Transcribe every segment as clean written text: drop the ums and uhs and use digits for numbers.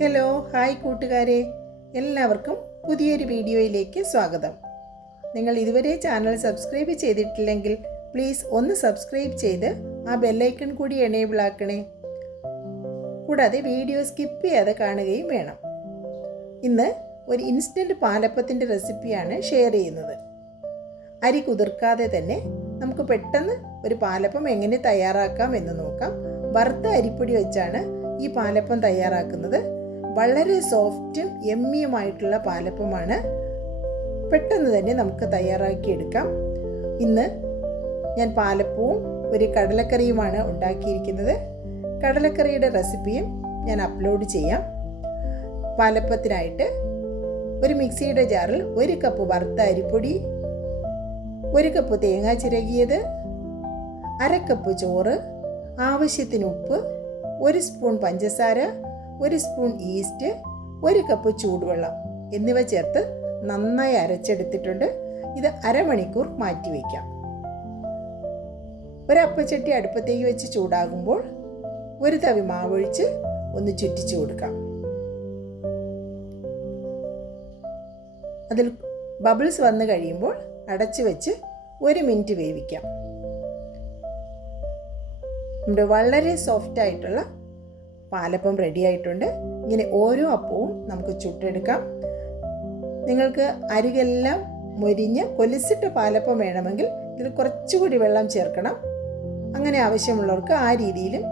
Hello hi കൂട്ടുകാരെ, എല്ലാവർക്കും പുതിയൊരു വീഡിയോയിലേക്ക് സ്വാഗതം. നിങ്ങൾ ഇതുവരെ ചാനൽ സബ്സ്ക്രൈബ് ചെയ്തിട്ടില്ലെങ്കിൽ പ്ലീസ് ഒന്ന് സബ്സ്ക്രൈബ് ചെയ്ത് ആ ബെല്ലൈക്കൺ കൂടി എനേബിൾ ആക്കണേ. കൂടാതെ വീഡിയോ സ്കിപ്പ് ചെയ്യാതെ കാണുകയും വേണം. ഇന്ന് ഒരു ഇൻസ്റ്റൻറ്റ് പാലപ്പത്തിൻ്റെ റെസിപ്പിയാണ് ഷെയർ ചെയ്യുന്നത്. അരി കുതിർക്കാതെ തന്നെ നമുക്ക് പെട്ടെന്ന് ഒരു പാലപ്പം എങ്ങനെ തയ്യാറാക്കാം എന്ന് നോക്കാം. വറുത്ത അരിപ്പൊടി വെച്ചാണ് ഈ പാലപ്പം തയ്യാറാക്കുന്നത്. വളരെ സോഫ്റ്റും യമ്മിയുമായിട്ടുള്ള പാലപ്പമാണ്. പെട്ടെന്ന് തന്നെ നമുക്ക് തയ്യാറാക്കിയെടുക്കാം. ഇന്ന് ഞാൻ പാലപ്പവും ഒരു കടലക്കറിയുമാണ് ഉണ്ടാക്കിയിരിക്കുന്നത്. കടലക്കറിയുടെ റെസിപ്പിയും ഞാൻ അപ്ലോഡ് ചെയ്യാം. പാലപ്പത്തിനായിട്ട് ഒരു മിക്സിയുടെ ജാറിൽ 1 കപ്പ് വറുത്ത അരിപ്പൊടി, 1 കപ്പ് തേങ്ങ ചിരകിയത്, 1/2 കപ്പ് ചോറ്, ആവശ്യത്തിന് ഉപ്പ്, 1 സ്പൂൺ പഞ്ചസാര, 1 സ്പൂൺ ഈസ്റ്റ്, 1 കപ്പ് ചൂടുവെള്ളം എന്നിവ ചേർത്ത് നന്നായി അരച്ചെടുത്തിട്ടുണ്ട്. ഇത് അരമണിക്കൂർ മാറ്റി വയ്ക്കാം. ഒരു അപ്പച്ചട്ടി അടുപ്പത്തേക്ക് വെച്ച് ചൂടാകുമ്പോൾ 1 തവി മാവൊഴിച്ച് ഒന്ന് ചുറ്റിച്ചു കൊടുക്കാം. അതിൽ ബബിൾസ് വന്നു കഴിയുമ്പോൾ അടച്ചു വെച്ച് 1 മിനിറ്റ് വേവിക്കാം. നമ്മുടെ വളരെ സോഫ്റ്റ് ആയിട്ടുള്ള പാലപ്പം റെഡി ആയിട്ടുണ്ട്. ഇങ്ങനെ ഓരോ അപ്പവും നമുക്ക് ചുട്ടെടുക്കാം. നിങ്ങൾക്ക് അരികെല്ലാം മൊരിഞ്ഞ് കൊലിച്ചിട്ട പാലപ്പം വേണമെങ്കിൽ ഇതിൽ കുറച്ചുകൂടി വെള്ളം ചേർക്കണം. അങ്ങനെ ആവശ്യമുള്ളവർക്ക് ആ രീതിയിലും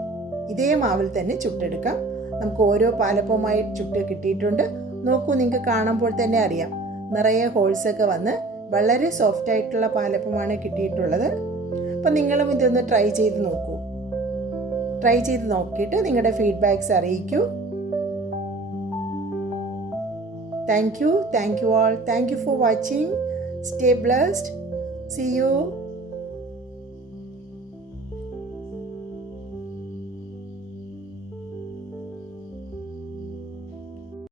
ഇതേ മാവിൽ തന്നെ ചുട്ടെടുക്കാം. നമുക്ക് ഓരോ പാലപ്പവുമായി ചുട്ട് കിട്ടിയിട്ടുണ്ട്. നോക്കൂ, നിങ്ങൾക്ക് കാണുമ്പോൾ തന്നെ അറിയാം, നിറയെ ഹോൾസൊക്കെ വന്ന് വളരെ സോഫ്റ്റ് ആയിട്ടുള്ള പാലപ്പമാണ് കിട്ടിയിട്ടുള്ളത്. അപ്പം നിങ്ങളും ഇതൊന്ന് ട്രൈ ചെയ്ത് നോക്കൂ. ട്രൈ ചെയ്ത് നോക്കിയിട്ട് നിങ്ങളുടെ ഫീഡ്ബാക്ക്സ് അറിയിക്കൂ. Thank you all. Thank you for watching. Stay blessed. See you